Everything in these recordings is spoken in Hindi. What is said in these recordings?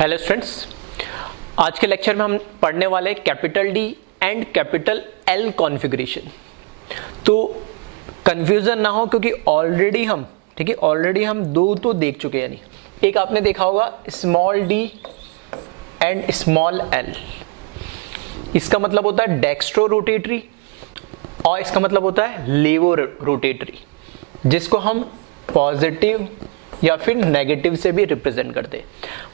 हेलो स्टूडेंट्स, आज के लेक्चर में हम पढ़ने वाले capital D and capital L configuration. तो कंफ्यूजन ना हो क्योंकि ऑलरेडी हम दो तो देख चुके हैं। यानी एक आपने देखा होगा small D and small L. इसका मतलब होता है डेक्स्ट्रो रोटेटरी और इसका मतलब होता है लेवो रोटेटरी, जिसको हम पॉजिटिव या फिर नेगेटिव से भी रिप्रेजेंट करते हैं।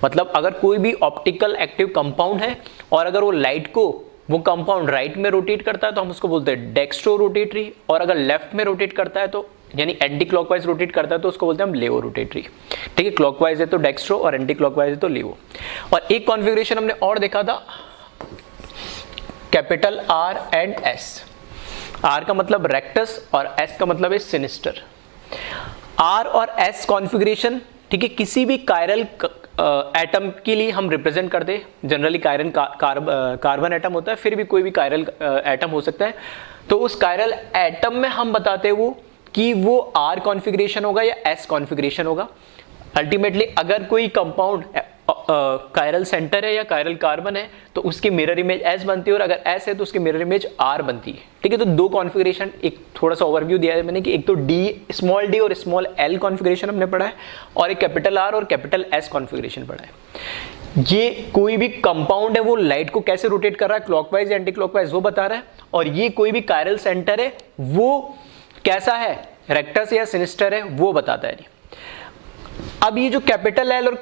मतलब अगर कोई भी ऑप्टिकल एक्टिव कंपाउंड है और अगर वो लाइट को वो कंपाउंड राइट में रोटेट करता है तो हम उसको बोलते हैं डेक्स्ट्रो रोटेटरी, और अगर लेफ्ट में रोटेट करता है तो यानी एंटी क्लॉकवाइज रोटेट करता है तो उसको बोलते हैं हम लेवो रोटेटरी। ठीक है, क्लॉकवाइज है तो डेक्स्ट्रो और एंटी क्लॉकवाइज है तो लेवो। और एक कॉन्फ़िगरेशन हमने और देखा था capital R and S. R का मतलब रेक्टस और एस का मतलब है सिनिस्टर। आर और एस कॉन्फ़िगरेशन, ठीक है, किसी भी कायरल एटम के लिए हम रिप्रेजेंट करते हैं। जनरली कायरल कार्बन एटम होता है, फिर भी कोई भी कायरल एटम हो सकता है। तो उस कायरल एटम में हम बताते हैं वो कि वो आर कॉन्फ़िगरेशन होगा या एस कॉन्फ़िगरेशन होगा। अल्टीमेटली अगर कोई कंपाउंड कायरल सेंटर है या कायरल कार्बन है तो उसकी मिरर इमेज एस बनती है, और अगर एस है तो उसकी मिरर इमेज आर बनती है। ठीक है, तो दो कॉन्फ़िगरेशन, एक थोड़ा सा ओवरव्यू दिया है मैंने कि एक तो डी स्मॉल डी और स्मॉल एल कॉन्फ़िगरेशन हमने पढ़ा है, और एक कैपिटल आर और कैपिटल एस कॉन्फ़िगरेशन पढ़ा है। ये कोई भी कंपाउंड है वो लाइट को कैसे रोटेट कर रहा है, क्लॉकवाइज या एंटी क्लॉकवाइज, वो बता रहा है। और ये कोई भी कायरल सेंटर है वो कैसा है, रेक्टस या सिनिस्टर है, वो बताता है। अब ये जो कैपिटल एल और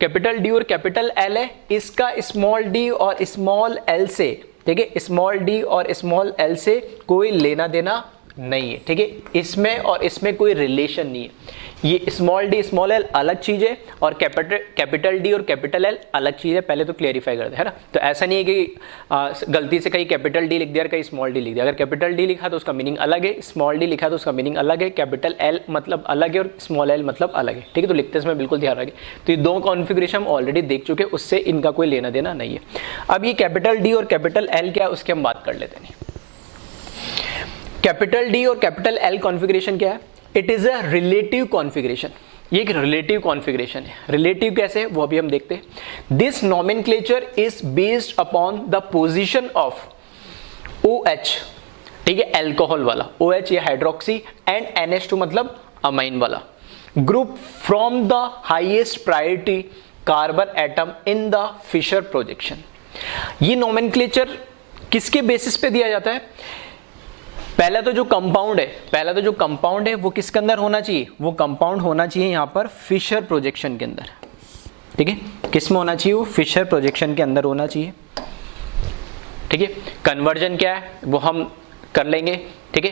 कैपिटल डी और कैपिटल एल है, इसका स्मॉल डी और स्मॉल एल से, ठीक है, स्मॉल डी और स्मॉल एल से कोई लेना देना नहीं है। ठीक है, इसमें और इसमें कोई रिलेशन नहीं है। ये स्मॉल डी स्मॉल एल अलग चीज है और कैपिटल डी और कैपिटल एल अलग चीज है। पहले तो क्लियरिफाई कर दे, है ना। तो ऐसा नहीं है कि गलती से कहीं कैपिटल डी लिख दिया और कहीं स्मॉल डी लिख दिया। अगर कैपिटल डी लिखा तो उसका मीनिंग अलग है, स्मॉल डी लिखा तो उसका मीनिंग अलग है, कैपिटल एल मतलब अलग है और स्मॉल एल मतलब अलग है। ठीक है, तो लिखते समय बिल्कुल ध्यान रखें। तो ये दो कॉन्फ़िगरेशन हम ऑलरेडी देख चुके हैं, उससे इनका कोई लेना देना नहीं है। अब ये कैपिटल डी और कैपिटल एल क्या है उसकी हम बात कर लेते हैं। कैपिटल डी और कैपिटल एल कॉन्फ़िगरेशन क्या है? It is a relative configuration. ये एक रिलेटिव कॉन्फ़िगरेशन है। रिलेटिव कैसे है वो अभी हम देखते हैं। This nomenclature is based upon the position of OH, ठीक है, अल्कोहल वाला OH या हाइड्रोक्सी, एंड NH2 मतलब अमाइन वाला group from the highest priority carbon atom in the Fischer projection. ये नॉमेनक्लेचर किसके बेसिस पे दिया जाता है? पहला तो जो कंपाउंड है वो किसके अंदर होना चाहिए? वो कंपाउंड होना चाहिए यहाँ पर फिशर प्रोजेक्शन के अंदर। ठीक है, किस में होना चाहिए? वो फिशर प्रोजेक्शन के अंदर होना चाहिए। ठीक है, कन्वर्जन क्या है वो हम कर लेंगे। ठीक है,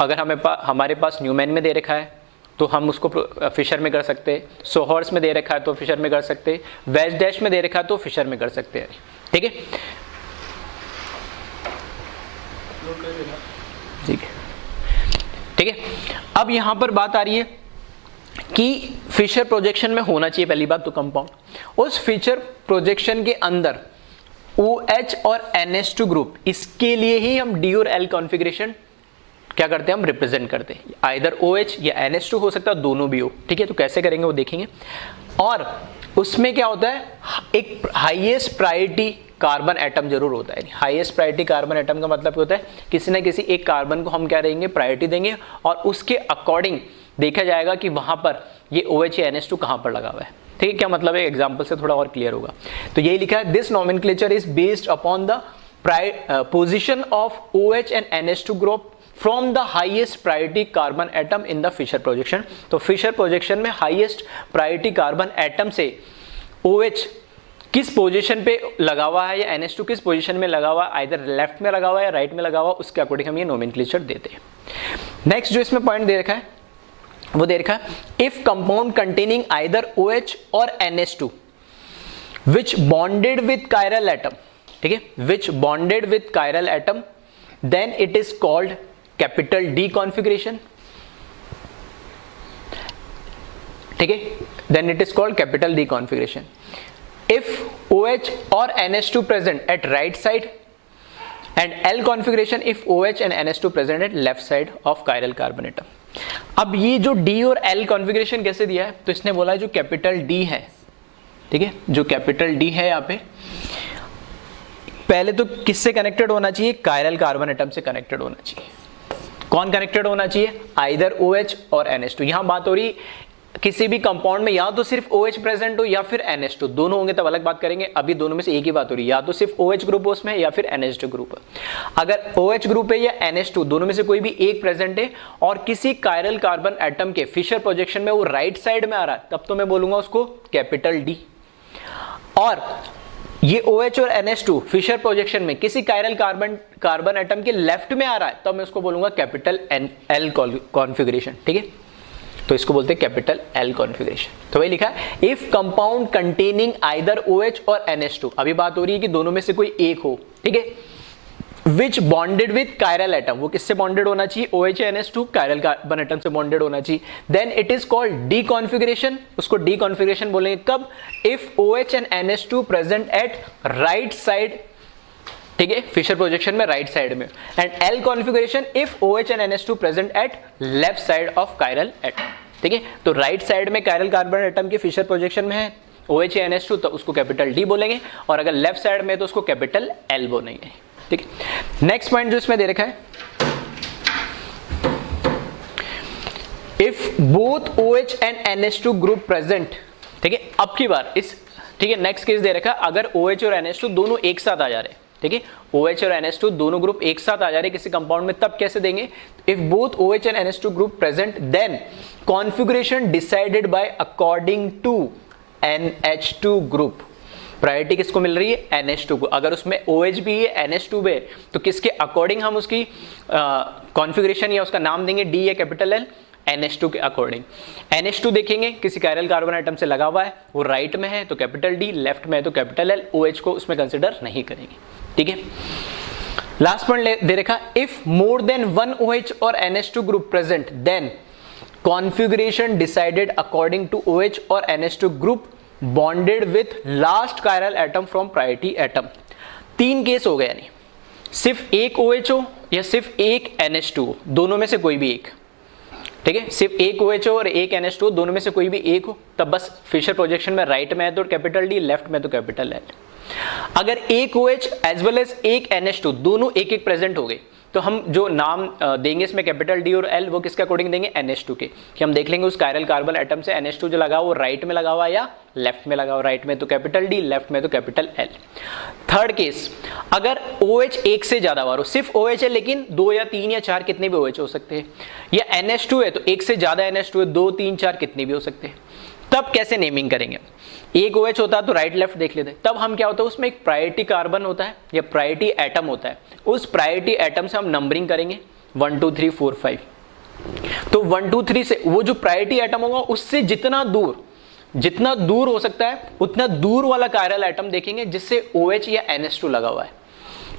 अगर हमारे पास न्यूमैन में दे रखा है तो हम उसको फिशर में कर सकते हैं, सोहर्स में दे रखा है तो फिशर में कर सकते हैं, वेज डैश में दे रखा है तो फिशर में कर सकते हैं। ठीक है, ठीक है। अब यहां पर बात आ रही है कि फिशर प्रोजेक्शन में होना चाहिए पहली बात तो कंपाउंड। उस फिशर प्रोजेक्शन के अंदर OH और NH2 ग्रुप, इसके लिए ही हम D और L कॉन्फ़िगरेशन क्या करते हैं, हम रिप्रेजेंट करते हैं। आइदर OH या NH2 हो सकता है, दोनों भी हो। ठीक है, तो कैसे करेंगे वो देखेंगे। और उसमें क्या होता है, एक हाईएस्ट प्रायोरिटी कार्बन एटम जरूर होता है। हाईएस्ट प्रायोरिटी कार्बन एटम का मतलब होता है किसी ना किसी एक कार्बन को हम क्या देंगे, प्रायोरिटी देंगे, और उसके अकॉर्डिंग देखा जाएगा कि वहां पर ये OH या NH2 कहां पर लगा हुआ है। ठीक है, क्या मतलब है, एग्जांपल से थोड़ा और क्लियर होगा। तो यही लिखा है, this nomenclature is based upon the position of OH and NH2 group from the highest priority carbon atom in the Fischer projection. तो फिशर प्रोजेक्शन में हाईएस्ट प्रायोरिटी कार्बन एटम से OH किस पोजीशन पे लगा हुआ है या NH2 किस पोजीशन में लगा हुआ है, आइदर लेफ्ट में लगा हुआ है या राइट में लगा हुआ है, उसके अकॉर्डिंग हम ये नोमेनक्लेचर देते हैं। नेक्स्ट जो इसमें पॉइंट दे रखा है वो दे रखा है, if compound containing either OH और NH2 which bonded with chiral atom, ठीक है, which bonded with chiral atom, then it is called capital D configuration. ठीक है, then it is called capital D configuration. If OH or NH2 present at right side, and L configuration if OH and NH2 present at left side of chiral carbon atom। अब ये जो D और L configuration कैसे दिया है, तो इसने बोला है जो कैपिटल D है ठीक है, जो कैपिटल डी है यहाँ पे पहले तो किससे कनेक्टेड होना चाहिए, कायरल कार्बन एटम से कनेक्टेड होना चाहिए। कौन कनेक्टेड होना चाहिए, आइदर OH और NH2। यहां बात हो रही किसी भी कंपाउंड में या तो सिर्फ OH प्रेजेंट हो या फिर NH2, दोनों होंगे तब अलग बात करेंगे। अभी दोनों में से एक ही बात हो रही है, या तो सिर्फ OH ग्रुप हो उसमें या फिर NH2 ग्रुप है। अगर OH ग्रुप है या NH2 दोनों में से कोई भी एक प्रेजेंट है और किसी कायरल कार्बन एटम के फिशर प्रोजेक्शन में वो राइट साइड में आ रहा है, तब तो मैं बोलूंगा उसको कैपिटल डी। और ये OH और NH2 फिशर प्रोजेक्शन में किसी कायरल कार्बन एटम के लेफ्ट में आ रहा है, तब मैं उसको बोलूंगा कैपिटल L कॉन्फ़िगरेशन। ठीक है, तो इसको बोलते हैं कैपिटल L कॉन्फ़िगरेशन। तो वही लिखा है, if compound containing either OH और NH2, अभी बात हो रही है कि दोनों में से कोई एक हो, ठीक है, which bonded with chiral atom, वो किससे बॉन्डेड होना चाहिए, OH या NH2 कायरल कार्बन एटम से बॉन्डेड होना चाहिए, then it is called D configuration. उसको डी कॉन्फ़िगरेशन बोलेंगे कब, if OH and NH2 present at right side, ठीक है, फिशर प्रोजेक्शन में राइट साइड में, and L configuration if OH and NH2 present at left side of chiral atom. ठीक है, तो राइट साइड में कायरल कार्बन एटम के फिशर प्रोजेक्शन में है OH या NH2, तो उसको कैपिटल D बोलेंगे, और अगर लेफ्ट साइड में तो उसको कैपिटल L बोलेंगे। ठीक है, नेक्स्ट पॉइंट जो इसमें दे रखा है, if both OH and NH2 group present, ठीक है, अब की बार इस, ठीक है, नेक्स्ट केस दे रखा है, अगर OH और NH2 दोनों एक साथ आ जा रहे हैं, ठीक है, OH और NH2 दोनों ग्रुप एक साथ आ जा रहे हैं किसी कंपाउंड में, तब कैसे देंगे, if both OH and NH2 group present then configuration decided by according to NH2 group. Priority किसको मिल रही है, NH2 को। अगर उसमें OH भी है NH2 भी है, तो किसके अकॉर्डिंग हम उसकी कॉन्फ़िगरेशन या उसका नाम देंगे, D या कैपिटल L, NH2 के अकॉर्डिंग। NH2 देखेंगे किसी कायरल कार्बन एटम से लगा हुआ है, वो राइट में है तो कैपिटल D, लेफ्ट में है तो कैपिटल L, OH को उसमें कंसिडर नहीं करेंगे। ठीक है, लास्ट पॉइंट दे रखा, if more than one OH और NH2 group present then configuration decided according to OH और NH2 group bonded with last chiral atom from priority atom. तीन केस हो गए, यानी सिर्फ एक OH हो या सिर्फ एक NH2 हो, दोनों में से कोई भी एक। ठीक है, सिर्फ एक OH हो और एक NH2, दोनों में से कोई भी एक हो, तब बस फिशर प्रोजेक्शन में राइट में है तो कैपिटल D, लेफ्ट में तो कैपिटल L। अगर एक OH एज वेल एज एक NH2 दोनों एक एक प्रेजेंट हो गए, तो हम जो नाम देंगे इसमें कैपिटल D और L, वो किसके अकॉर्डिंग देंगे, NH2 के, कि हम देख लेंगे उस कायरल कार्बन एटम से NH2 जो लगा हुआ वो राइट में लगा हुआ या लेफ्ट में लगा हुआ, राइट में तो कैपिटल D, लेफ्ट में तो कैपिटल L। थर्ड केस, अगर OH एक से ज्यादा बार हो, सिर्फ OH है लेकिन दो या तीन या चार कितने भी OH हो सकते हैं, या NH2 है तो एक से ज्यादा NH2 है, दो तीन चार कितने भी हो सकते हैं, तब कैसे नेमिंग करेंगे। एक OH होता है तो राइट लेफ्ट देख लेते हैं, तब हम क्या होता है उसमें एक प्रायोरिटी कार्बन होता है या प्रायोरिटी एटम होता है, उस प्रायोरिटी एटम से हम नंबरिंग करेंगे 1 2 3 4 5। तो 1 2 3 से वो जो प्रायोरिटी एटम होगा उससे जितना दूर हो सकता है उतना दूर वाला कायरल एटम देखेंगे जिससे OH या NH2 लगा हुआ है।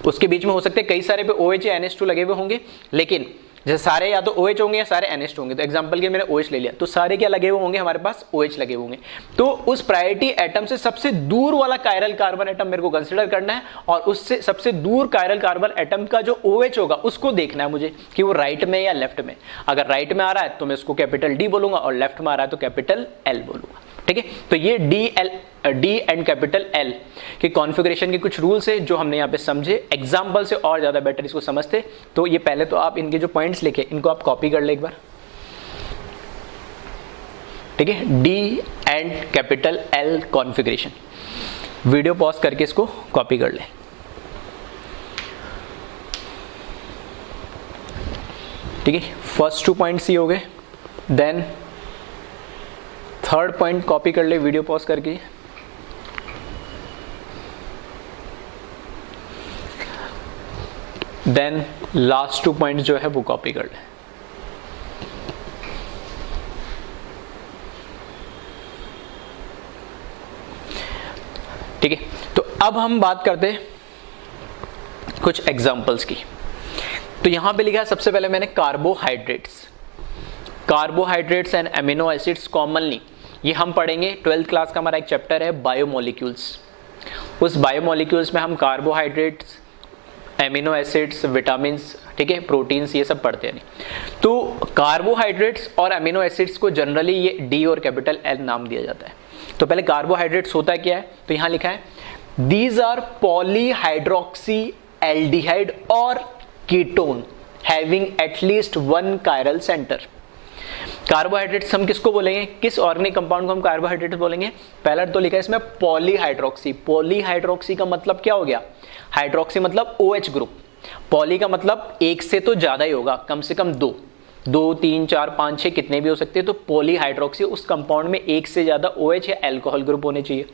उसके बीच में हो सकते हैं कई सारे पे OH या NH2 लगे हुए होंगे, लेकिन जैसे सारे या तो OH होंगे या सारे NH2 होंगे, तो एग्जांपल के मैंने OH ले लिया, तो सारे क्या लगे हुए होंगे हमारे पास, OH लगे हुए होंगे। तो उस प्रायोरिटी एटम से सबसे दूर वाला कायरल कार्बन एटम मेरे को कंसीडर करना है, और उससे सबसे दूर कायरल कार्बन एटम का जो OH होगा उसको देखना है मुझे कि वो राइट में या लेफ्ट में। अगर राइट में आ रहा है तो मैं उसको कैपिटल D बोलूंगा, और लेफ्ट में आ रहा है तो कैपिटल L बोलूंगा। ठीक है, तो ये D एंड कैपिटल L के कॉन्फ़िगरेशन के कुछ रूल्स है जो हमने यहाँ पे समझे। एग्जाम्पल से और ज्यादा बेटर इसको समझते, तो ये पहले तो आप इनके जो पॉइंट्स लिखे इनको आप कॉपी कर ले एक बार। ठीक है, D and capital L configuration, video pause करके इसको कॉपी कर ले। ठीक है, फर्स्ट 2 पॉइंट्स ये हो गए, देन थर्ड पॉइंट कॉपी कर ले वीडियो पॉज करके, देन लास्ट 2 पॉइंट जो है वो कॉपी कर ले। ठीक है, तो अब हम बात करते हैं कुछ एग्जांपल्स की। तो यहां पे लिखा है सबसे पहले मैंने carbohydrates and amino acids commonly, ये हम पढ़ेंगे 12th क्लास का हमारा एक चैप्टर है बायोमोलिक्यूल्स। उस बायोमोलिक्यूल्स में हम कार्बोहाइड्रेट्स, एमिनो एसिड्स, विटामिन्स, ठीक है, प्रोटीन्स, ये सब पढ़ते हैं। तो कार्बोहाइड्रेट्स और अमीनो एसिड्स को जनरली ये D और कैपिटल L नाम दिया जाता है। तो पहले कार्बोहाइड्रेट्स होता क्या है, तो यहां लिखा है दीज आर पॉलीहाइड्रोक्सी एल्डिहाइड और ketone having at least one chiral centre. Carbohydrates हम किसको बोलेंगे, किस ऑर्गेनिक कंपाउंड को हम कार्बोहाइड्रेट्स बोलेंगे, पहला तो लिखा है इसमें पॉलीहाइड्रोक्सी। पॉलीहाइड्रोक्सी का मतलब क्या हो गया, हाइड्रोक्सी मतलब OH ग्रुप, पॉली का मतलब एक से तो ज्यादा ही होगा, कम से कम दो, 2 3 4 5 6 कितने भी हो सकते हैं। तो पॉलीहाइड्रोक्सी उस कंपाउंड में एक से ज्यादा OH या अल्कोहल ग्रुप होने चाहिए।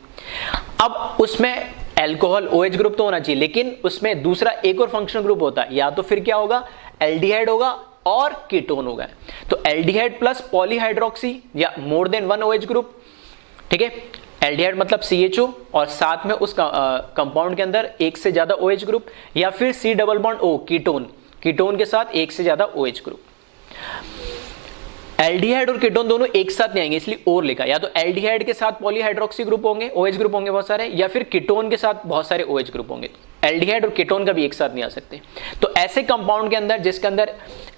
अब उसमें अल्कोहल OH ग्रुप तो होना चाहिए, लेकिन उसमें दूसरा एक और फंक्शनल ग्रुप होता है, या तो फिर क्या होगा एल्डिहाइड होगा और कीटोन होगा। तो एल्डिहाइड प्लस पॉलीहाइड्रोक्सी या मोर देन वन OH ग्रुप, ठीक है। एल्डिहाइड मतलब CHO और साथ में उस कंपाउंड के अंदर एक से ज्यादा OH ग्रुप, या फिर C double bond O ketone, ketone के साथ एक से ज्यादा OH ग्रुप। एल्डिहाइड और कीटोन दोनों एक साथ नहीं आएंगे, इसलिए और लिखा, या तो एल्डिहाइड के साथ पॉलीहाइड्रोक्सी ग्रुप होंगे, OH ग्रुप होंगे बहुत सारे, या फिर कीटोन के साथ बहुत सारे OH ग्रुप होंगे। एल्डिहाइड और कीटोन का भी एक साथ नहीं आ सकते। तो ऐसे कंपाउंड के अंदर जिसके अंदर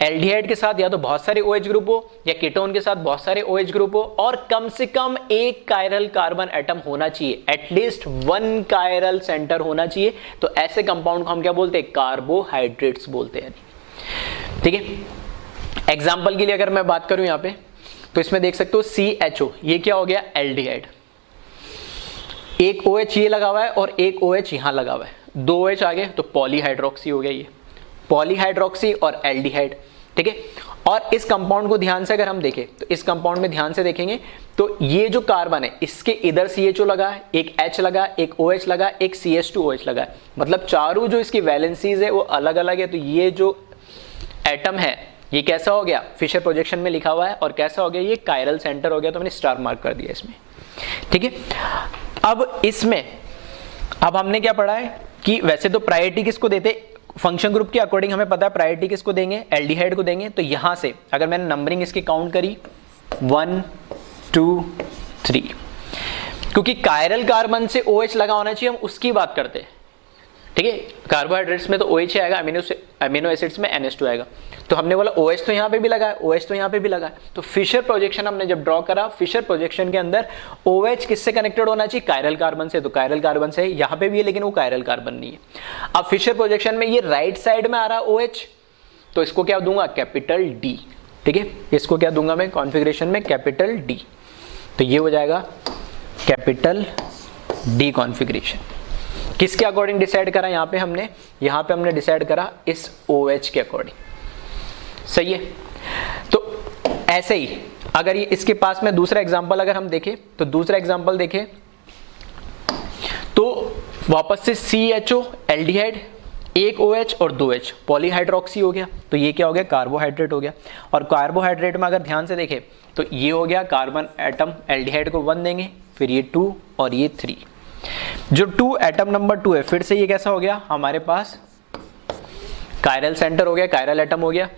एल्डिहाइड के साथ या तो बहुत सारे OH ग्रुप हो या कीटोन के साथ बहुत सारे OH ग्रुप हो, और कम से कम एक कायरल कार्बन एटम होना चाहिए, एटलीस्ट वन कायरल सेंटर होना चाहिए, तो ऐसे कंपाउंड को हम क्या बोलते हैं, कार्बोहाइड्रेट्स बोलते हैं। ठीक है, एग्जाम्पल के लिए अगर मैं बात करूं यहां पे, तो इसमें देख सकते हो CHO, ये क्या हो गया एल्डिहाइड, एक OH ये लगा हुआ है और एक OH यहां लगा हुआ है, 2 OH आ गए तो पॉलीहाइड्रोक्सी हो गया, ये पॉलीहाइड्रोक्सी और एल्डिहाइड। ठीक है, और इस कंपाउंड को ध्यान से अगर हम देखें, तो इस कंपाउंड में ध्यान से देखेंगे तो ये जो कार्बन है इसके इधर CHO लगा है, एक H लगा, एक OH लगा, एक CH2OH लगा है, मतलब चारों जो इसकी वैलेंसीज है वो अलग अलग है। तो ये जो एटम है ये कैसा हो गया, फिशर प्रोजेक्शन में लिखा हुआ है, और कैसा हो गया, ये कायरल सेंटर हो गया, तो मैंने स्टार मार्क कर दिया इसमें। ठीक है, अब इसमें अब हमने क्या पढ़ा है कि वैसे तो प्रायोरिटी किसको देते, फंक्शन ग्रुप के अकॉर्डिंग हमें पता है प्रायोरिटी किसको देंगे, एल्डिहाइड को देंगे। तो यहां से अगर मैंने नंबरिंग इसकी काउंट करी 1 2 3, क्योंकि कायरल कार्बन से OH लगा होना चाहिए, हम उसकी बात करते हैं। ठीक है, कार्बोहाइड्रेट्स में तो OH आएगा, अमीनो एसिड्स में NH2 आएगा, तो हमने बोला OH तो यहाँ पे भी लगा है, OH तो यहाँ पे भी लगा है। तो फिशर प्रोजेक्शन हमने जब ड्रॉ करा, फिशर प्रोजेक्शन के अंदर OH किससे कनेक्टेड होना चाहिए, कायरल कार्बन से, तो कायरल कार्बन से यहाँ पे भी है, लेकिन वो कायरल कार्बन नहीं है। अब फिशर प्रोजेक्शन में ये राइट साइड में आ रहा OH, तो इसको क्या दूंगा, कैपिटल D। ठीक है, इसको क्या दूंगा मैं कॉन्फ़िगरेशन में, कैपिटल D, तो ये हो जाएगा कैपिटल D कॉन्फ़िगरेशन। किसके अकॉर्डिंग डिसाइड करा, यहाँ पे हमने डिसाइड करा इस OH के अकॉर्डिंग। सही है, तो ऐसे ही अगर ये इसके पास में दूसरा एग्जांपल अगर हम देखें, तो दूसरा एग्जांपल देखें तो वापस से CHO एल्डिहाइड, एक OH और 2 H, पॉलीहाइड्रोक्सी हो गया, तो ये क्या हो गया, कार्बोहाइड्रेट हो गया। और कार्बोहाइड्रेट में अगर ध्यान से देखें तो ये हो गया कार्बन एटम, एल्डिहाइड को 1 देंगे, फिर ये 2 और ये 3, जो 2 एटम नंबर 2 है, फिर से ये कैसा हो गया, हमारे पास कायरल सेंटर हो गया, कायरल एटम हो गया,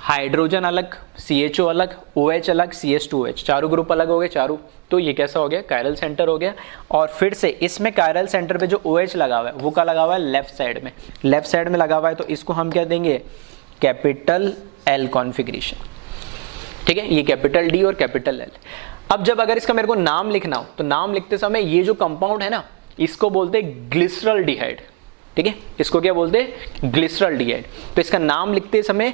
हाइड्रोजन अलग, CHO अलग, OH अलग, CH2OH, चारों ग्रुप अलग हो गए चारों, तो ये कैसा हो गया, कायरल सेंटर हो गया। और फिर से इसमें कायरल सेंटर पे जो OH लगा हुआ है वो क्या लगा हुआ है, लेफ्ट साइड में, लेफ्ट साइड में लगा हुआ है, तो इसको हम क्या देंगे, कैपिटल L कॉन्फ़िगरेशन। ठीक है, ये कैपिटल D और कैपिटल L। अब जब अगर इसका मेरे को नाम लिखना हो, तो नाम लिखते समय ये जो कंपाउंड है ना, इसको बोलते हैं ग्लिसरॉल्डिहाइड। ठीक है, इसको क्या बोलते हैं, ग्लिसरॉल्डिहाइड। तो इसका नाम लिखते समय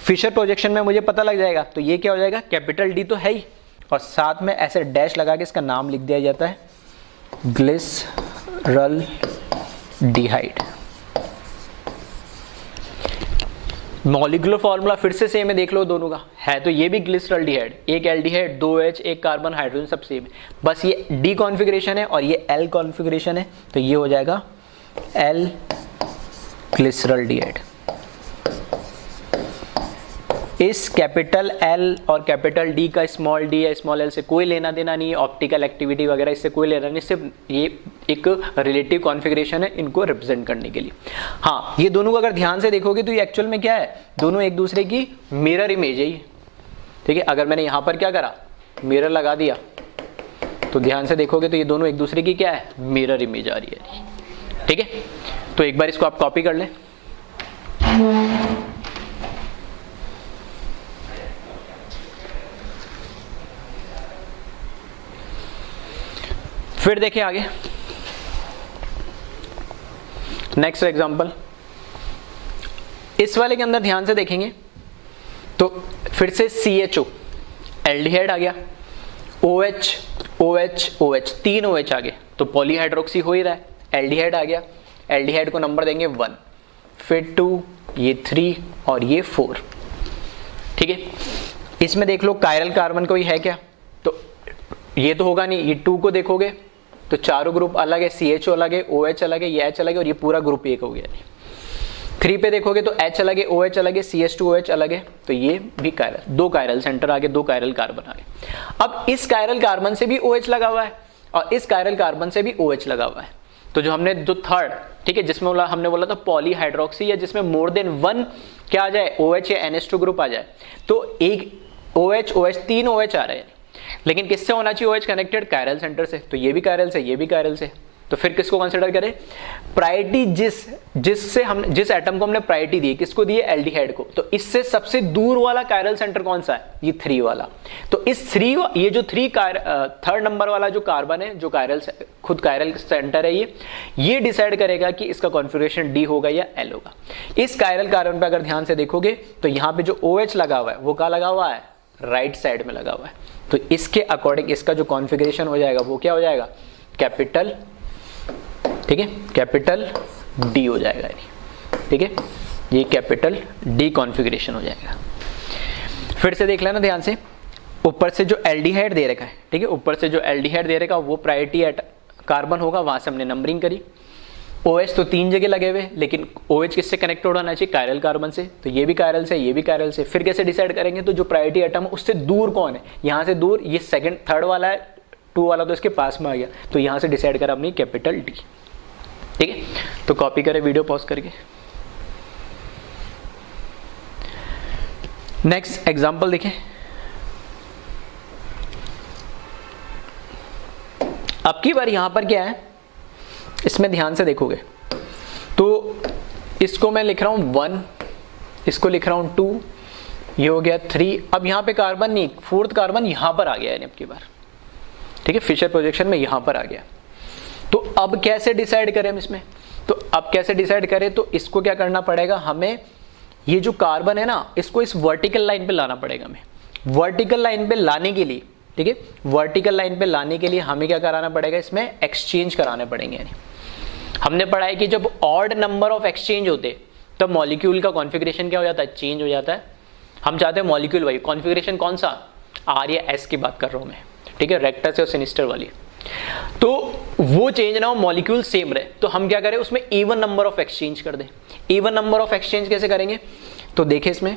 फिशर प्रोजेक्शन में मुझे पता लग जाएगा, तो ये क्या हो जाएगा, कैपिटल D तो है ही, और साथ में ऐसे डैश लगा के इसका नाम लिख दिया जाता है ग्लिसरॉल्डिहाइड। मॉलिक्यूलर फॉर्मूला फिर से सेम है, देख लो दोनों का है, तो ये भी ग्लिसरॉल्डिहाइड, एक एल्डिहाइड, 2 H, एक कार्बन, हाइड्रोजन, सब सेम है, बस ये D कॉन्फ़िगरेशन है और ये L कॉन्फ़िगरेशन है, तो ये हो जाएगा L ग्लिसरॉल्डिहाइड। इस कैपिटल L और कैपिटल D का स्मॉल d या स्मॉल l से कोई लेना देना नहीं है, ऑप्टिकल एक्टिविटी वगैरह इससे कोई लेना नहीं, सिर्फ ये एक रिलेटिव कॉन्फ़िगरेशन है इनको रिप्रेजेंट करने के लिए। हाँ, ये दोनों को अगर ध्यान से देखोगे तो ये एक्चुअल में क्या है, दोनों एक दूसरे की मिरर इमेज है ये। ठीक है, अगर मैंने यहाँ पर क्या करा, मिरर लगा दिया, तो ध्यान से देखोगे तो ये दोनों एक दूसरे की क्या है, मिरर इमेज आ रही है। ठीक है, तो एक बार इसको आप कॉपी कर लें। फिर देखिए आगे नेक्स्ट एग्जांपल, इस वाले के अंदर ध्यान से देखेंगे तो फिर से CHO एल्डिहाइड आ गया, OH OH OH 3 OH आ गए तो पॉलीहाइड्रोक्सी हो ही रहा है, एल्डिहाइड आ गया, एल्डिहाइड को नंबर देंगे 1, फिर 2, ये 3 और ये 4। ठीक है, इसमें देख लो कायरल कार्बन कोई है क्या, तो ये तो होगा नहीं, ये 2 को देखोगे तो चारों ग्रुप अलग है, CHO अलग है, OH अलग है, ये H अलग है और ये पूरा ग्रुप एक हो गया। 3 पे देखोगे तो H अलग है, OH अलग है, CH2OH अलग है, तो ये भी कायरल, 2 कायरल सेंटर आगे, 2 कायरल कार्बन आगे। अब इस कायरल कार्बन से भी OH लगा हुआ है और इस कायरल कार्बन से भी OH लगा हुआ है, तो जो हमने जो थर्ड, ठीक है, जिसमें हमने बोला था पॉलीहाइड्रोक्सी या जिसमें मोर देन 1 क्या आ जाए, OH या NH2 ग्रुप आ जाए, तो एक OH OH 3 OH आ रहे हैं, लेकिन किससे होना चाहिए OH कनेक्टेड, कायरल सेंटर से, तो ये भी कायरल से, ये भी कायरल से, तो फिर किसको कंसीडर करें, प्रायोरिटी जिस एटम को हमने प्रायोरिटी दी, किसको दी है, एल्डिहाइड को, तो इससे सबसे दूर वाला कायरल सेंटर कौन सा है, ये 3 वाला, तो इस 3, ये जो 3 थर्ड नंबर वाला जो कार्बन है, जो कायरल खुद कायरल सेंटर है, ये डिसाइड करेगा कि इसका कॉन्फ़िगरेशन D होगा या L होगा। इस कायरल कार्बन पे अगर ध्यान से देखोगे तो यहाँ पे जो OH लगा हुआ है वो कहाँ लगा हुआ है, राइट साइड में लगा हुआ है, तो इसके अकॉर्डिंग इसका जो कॉन्फ़िगरेशन हो जाएगा वो क्या हो जाएगा, कैपिटल, ठीक है, कैपिटल D हो जाएगा, ठीक है, ये कैपिटल D कॉन्फ़िगरेशन हो जाएगा। फिर से देख लेना ध्यान से, ऊपर से जो एल्डिहाइड दे रखा है, ठीक है, ऊपर से जो एल्डिहाइड दे रखा है वो प्रायोरिटी कार्बन होगा, वहां से हमने नंबरिंग करी। OH तो 3 जगह लगे हुए, लेकिन OH किससे कनेक्टेड होना चाहिए, कायरल कार्बन से, तो ये भी कायरल से, ये भी कायरल से। फिर कैसे डिसाइड करेंगे, तो जो प्रायोरिटी एटम है उससे दूर कौन है, यहाँ से दूर, ये सेकंड थर्ड वाला है, 2 वाला तो इसके पास में आ गया, तो यहाँ से डिसाइड करा अपनी कैपिटल D। ठीक है, तो कॉपी करें वीडियो पॉज करके। नेक्स्ट एग्जांपल देखें, अब की बार यहां पर क्या है, इसमें ध्यान से देखोगे तो इसको मैं लिख रहा हूं 1, इसको लिख रहा हूं 2, ये हो गया 3। अब यहां पे कार्बन नहीं, 4th कार्बन यहां पर आ गया है अब की बार, ठीक है, फिशर प्रोजेक्शन में यहां पर आ गया। तो अब कैसे डिसाइड करें हम इसमें, तो अब कैसे डिसाइड करें, तो इसको क्या करना पड़ेगा हमें, ये जो कार्बन है ना, इसको इस वर्टिकल लाइन पे लाना पड़ेगा हमें। वर्टिकल लाइन पे लाने के लिए, ठीक है, वर्टिकल लाइन पे लाने के लिए हमें क्या कराना पड़ेगा, इसमें एक्सचेंज कराने पड़ेंगे। यानी हमने पढ़ा है कि जब ऑड नंबर ऑफ एक्सचेंज होते तब मॉलिक्यूल का कॉन्फ़िगरेशन क्या हो जाता है, चेंज हो जाता है। हम चाहते हैं मॉलिक्यूल वाइज कॉन्फ़िगरेशन कौन सा, R या S की बात कर रहा हूं मैं, ठीक है, रेक्टस और सिनिस्टर वाली, तो वो चेंज ना हो, मॉलिक्यूल सेम रहे, तो हम क्या करें, उसमें इवन नंबर ऑफ एक्सचेंज कर दें। इवन नंबर ऑफ एक्सचेंज कैसे करेंगे, तो देखिए इसमें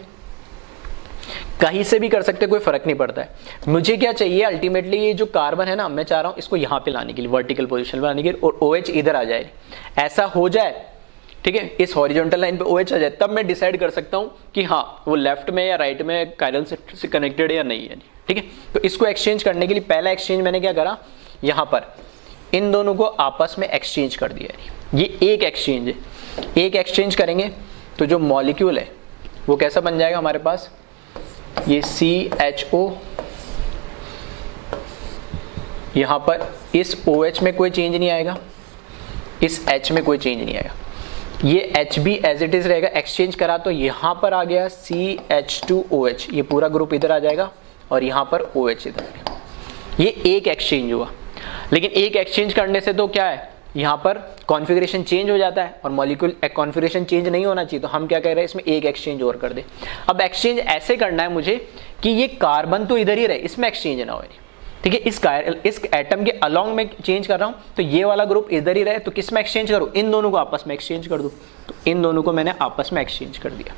कहीं से भी कर सकते, कोई फर्क नहीं पड़ता है। मुझे क्या चाहिए अल्टीमेटली, ये जो कार्बन है ना, मैं चाह रहा हूं इसको यहां पे लाने के लिए, वर्टिकल पोजीशन पे लाने के लिए, और OH इधर आ जाए, ऐसा हो जाए, ठीक है, इस हॉरिजॉन्टल लाइन पे OH आ जाए, तब मैं डिसाइड कर सकता हूं कि हाँ वो लेफ्ट में या राइट में कायरल से कनेक्टेड है या नहीं है, ठीक है। तो इसको एक्सचेंज करने के लिए पहला एक्सचेंज मैंने क्या करा, यहां पर इन दोनों को आपस में एक्सचेंज कर दिया। ये एक एक्सचेंज है, एक एक्सचेंज करेंगे तो जो मॉलिक्यूल है वो कैसा बन जाएगा हमारे पास, ये CHO, यहां पर इस OH में कोई चेंज नहीं आएगा, इस H में कोई चेंज नहीं आएगा, ये H भी एज इट इज रहेगा। एक्सचेंज करा तो यहां पर आ गया CH2OH, ये पूरा ग्रुप इधर आ जाएगा और यहां पर OH इधर। ये एक एक्सचेंज हुआ, लेकिन एक एक्सचेंज करने से तो क्या है, यहाँ पर कॉन्फ़िगरेशन चेंज हो जाता है और मॉलिक्यूल कॉन्फ़िगरेशन चेंज नहीं होना चाहिए, तो हम क्या कह रहे हैं, इसमें एक एक्सचेंज और कर दे। अब एक्सचेंज ऐसे करना है मुझे कि ये कार्बन तो इधर ही रहे, इसमें एक्सचेंज ना हो, ठीक है, इस एटम के अलोंग में चेंज कर रहा हूं, तो ये वाला ग्रुप इधर ही रहे, तो किस में एक्सचेंज करूं, इन दोनों को आपस में एक्सचेंज कर दूं, तो इन दोनों को मैंने आपस में एक्सचेंज कर दिया।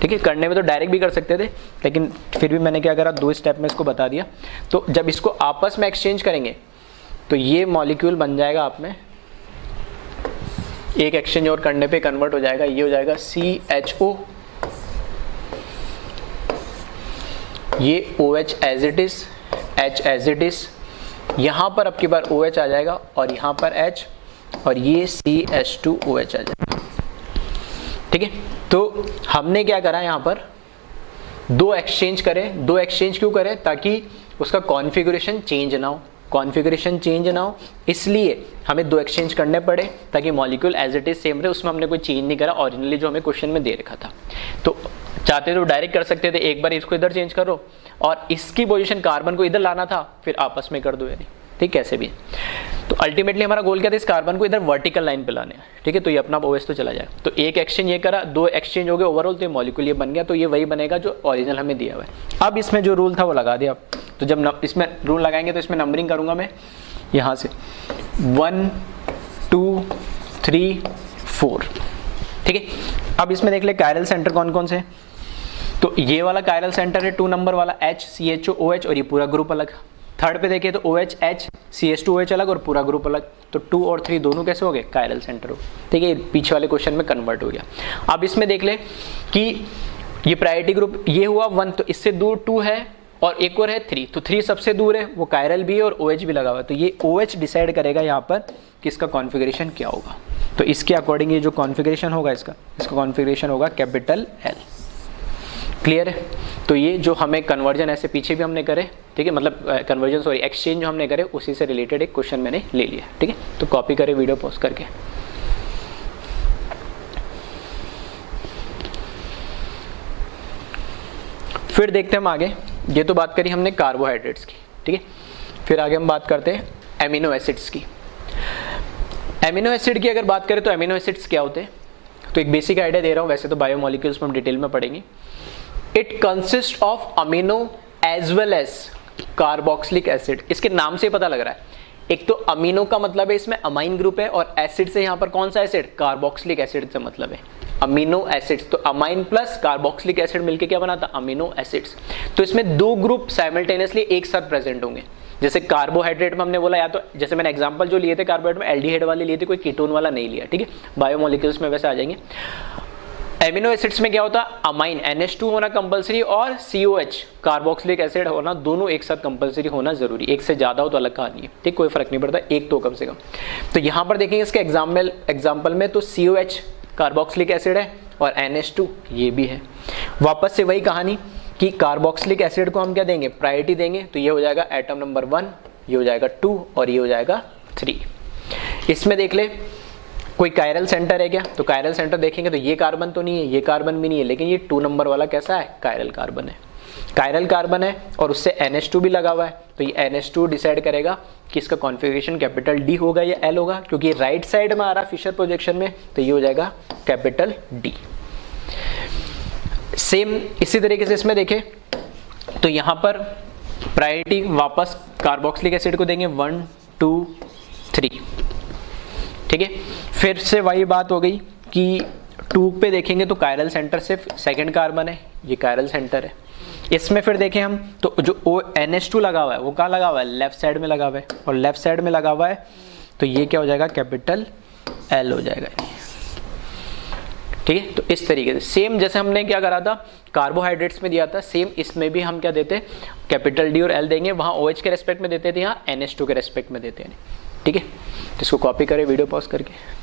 ठीक है, करने में तो डायरेक्ट भी कर सकते थे, लेकिन फिर भी मैंने क्या करा, 2 स्टेप में इसको बता दिया। तो जब इसको आपस में एक्सचेंज करेंगे तो ये मॉलिक्यूल बन जाएगा आप में, एक एक्सचेंज और करने पे कन्वर्ट हो जाएगा, ये हो जाएगा CHO, ये OH as it is, H as it is, यहां पर अब की बार OH आ जाएगा और यहां पर H, और ये CH2OH आ जाएगा। ठीक है, तो हमने क्या करा, यहां पर 2 एक्सचेंज करें। 2 एक्सचेंज क्यों करें, ताकि उसका कॉन्फ़िगरेशन चेंज ना हो, कॉन्फ़िगरेशन चेंज ना हो, इसलिए हमें 2 एक्सचेंज करने पड़े ताकि molecule as it is same रहे, उसमें हमने कोई चेंज नहीं करा ओरिजिनली जो हमें क्वेश्चन में दे रखा था। तो चाहते तो डायरेक्ट कर सकते थे, एक बार इसको इधर चेंज करो और इसकी पोजीशन कार्बन को इधर लाना था, फिर आपस में कर दो यानी, ठीक, कैसे भी। तो अल्टीमेटली हमारा गोल क्या था, इस कार्बन को इधर वर्टिकल लाइन पे लाने, ठीक है। तो ये अपना ओएस तो चला जाए, तो एक एक्सचेंज ये करा, 2 एक्सचेंज हो गए ओवरऑल, तो ये मॉलिक्यूल ये बन गया, तो ये वही बनेगा जो ओरिजिनल हमें दिया हुआ है। अब इसमें जो रूल था वो लगा दिया। तो जब इसमें रूल लगाएंगे तो इसमें नंबरिंग करूंगा मैं यहाँ से 1 2 3 4, ठीक है। अब इसमें देख ले कायरल सेंटर कौन कौन से, तो ये वाला कायरल सेंटर है 2 नंबर वाला H CHO OH और ये पूरा ग्रुप अलग। थर्ड पे देखिए तो OH H CH2OH अलग और पूरा ग्रुप अलग, तो 2 और 3 दोनों कैसे हो गए, कायरल सेंटर हो, ठीक है। पीछे वाले क्वेश्चन में कन्वर्ट हो गया। अब इसमें देख ले कि ये प्रायोरिटी ग्रुप ये हुआ 1, तो इससे दूर 2 है और एक और है 3, तो 3 सबसे दूर है, वो कायरल भी है और OH भी लगा हुआ है, तो ये OH डिसाइड करेगा यहाँ पर कि इसका कॉन्फ़िगरेशन क्या होगा। तो इसके अकॉर्डिंग ये जो कॉन्फ़िगरेशन होगा इसका कॉन्फ़िगरेशन होगा कैपिटल L। क्लियर है। तो ये जो हमें कन्वर्जन ऐसे पीछे भी हमने करे, ठीक है, मतलब कन्वर्जन सॉरी एक्सचेंज जो हमने करे उसी से रिलेटेड एक क्वेश्चन मैंने ले लिया, ठीक है। तो कॉपी करें वीडियो पॉज करके। फिर देखते हैं हम आगे, ये तो बात करी हमने कार्बोहाइड्रेट्स की, ठीक है। फिर आगे हम बात करते हैं एमिनो एसिड्स की। एमिनो एसिड की अगर बात करें तो एमिनो एसिड्स क्या होते हैं, तो एक बेसिक आइडिया दे रहा हूँ, वैसे तो बायोमोलिक्यूल्स में हम डिटेल में पढ़ेंगे। It consist of amino as well as carboxylic acid. इसके नाम से पता लग रहा है, एक तो अमीनो का मतलब है इसमें अमाइन ग्रुप है, और एसिड से यहाँ पर कौन सा एसिड, कार्बोक्सिलिक एसिड से मतलब है अमीनो एसिड्स। तो अमाइन प्लस कार्बोक्सिलिक एसिड मिलके क्या बनाता, अमीनो एसिड्स। तो इसमें 2 ग्रुप साइमल्टेनियसली एक साथ प्रेजेंट होंगे। जैसे कार्बोहाइड्रेट में हमने बोला, या तो जैसे मैंने एग्जांपल जो लिए थे कार्बोहाइड्रेट में एल्डिहाइड वाले लिए थे, कोई कीटोन वाला नहीं लिया, ठीक है। बायोमोलिक्यूल्स में वैसे आ जाएंगे। एमिनो एसिड्स में क्या होता है, अमाइन NH2 होना कंपलसरी और COH कार्बोक्सिलिक एसिड होना, दोनों एक साथ कंपलसरी होना जरूरी। एक से ज्यादा हो तो अलग कहानी है, ठीक, कोई फर्क नहीं पड़ता, एक तो कम से कम। तो यहाँ पर देखेंगे इसके एग्जाम्पल में तो COH कार्बोक्सिलिक एसिड है और NH2 ये भी है। वापस से वही कहानी कि कार्बोक्सिलिक एसिड को हम क्या देंगे, प्रायोरिटी देंगे, तो ये हो जाएगा एटम नंबर 1, ये हो जाएगा 2 और ये हो जाएगा 3। इसमें देख ले कोई कायरल सेंटर है क्या, तो कायरल सेंटर देखेंगे तो ये कार्बन तो नहीं है, ये कार्बन भी नहीं है, लेकिन ये 2 नंबर वाला कैसा है, कायरल कार्बन है। कायरल कार्बन है और उससे NH2 भी लगा हुआ है, तो ये NH2 डिसाइड करेगा कि इसका कॉन्फ़िगरेशन कैपिटल D होगा या L होगा, क्योंकि राइट साइड में आ रहा फिशर प्रोजेक्शन में, तो ये हो जाएगा कैपिटल D। सेम इसी तरीके से इसमें देखें तो यहाँ पर प्रायोरिटी वापस कार्बोक्सिलिक एसिड को देंगे 1 2 3, ठीक है। फिर से वही बात हो गई कि 2 पे देखेंगे तो कायरल सेंटर सिर्फ सेकंड कार्बन है, ये कायरल सेंटर है। इसमें फिर देखें हम तो जो NH2 लगा हुआ है वो कहाँ लगा हुआ है, लेफ्ट साइड में लगा हुआ है, और लेफ्ट साइड में लगा हुआ है तो ये क्या हो जाएगा, कैपिटल L हो जाएगा, ठीक है। तो इस तरीके से सेम जैसे हमने क्या करा था कार्बोहाइड्रेट्स में दिया था, सेम इसमें भी हम क्या देते हैं, कैपिटल D और L देंगे, वहाँ OH के रेस्पेक्ट में देते थे, यहाँ NH2 के रेस्पेक्ट में देते हैं, ठीक है। तो इसको कॉपी करें वीडियो पॉज करके।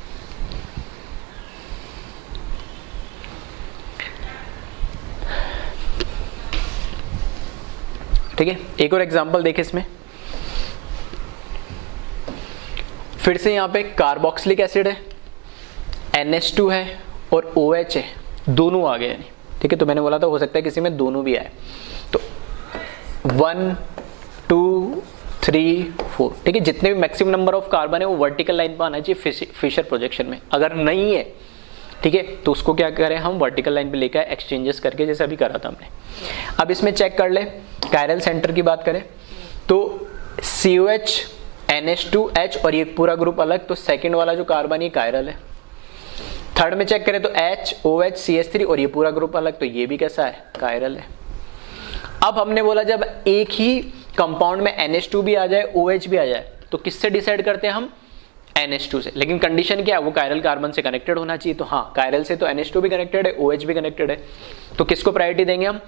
ठीक है, एक और एग्जांपल देखें इसमें। फिर से यहाँ पे कार्बोक्सिलिक एसिड है, NH2 है और OH है, दोनों आ गए, ठीक है। तो मैंने बोला था हो सकता है किसी में दोनों भी आए। तो 1 2 3 4, ठीक है। जितने भी मैक्सिमम नंबर ऑफ कार्बन है वो वर्टिकल लाइन पर आना चाहिए फिशर प्रोजेक्शन में। अगर नहीं है, ठीक है, तो उसको क्या करें हम, वर्टिकल लाइन पे लेकर एक्सचेंजेस करके, जैसे अभी करा था हमने। अब इसमें चेक कर ले, कायरल सेंटर की बात करें तो COH NH2H और ये पूरा ग्रुप अलग, तो सेकंड वाला जो कार्बन ये कायरल है। थर्ड में चेक करें तो H OH CH3 और ये पूरा ग्रुप अलग, तो ये भी कैसा है, कायरल है। अब हमने बोला जब एक ही कंपाउंड में NH2 भी आ जाए OH भी आ जाए तो किससे डिसाइड करते हैं हम, NH2 से। लेकिन कंडीशन क्या है, वो कायरल कार्बन से कनेक्टेड होना चाहिए। तो हाँ, कायरल से तो NH2 भी कनेक्टेड है, OH भी कनेक्टेड है, तो किसको प्रायोरिटी देंगे हम,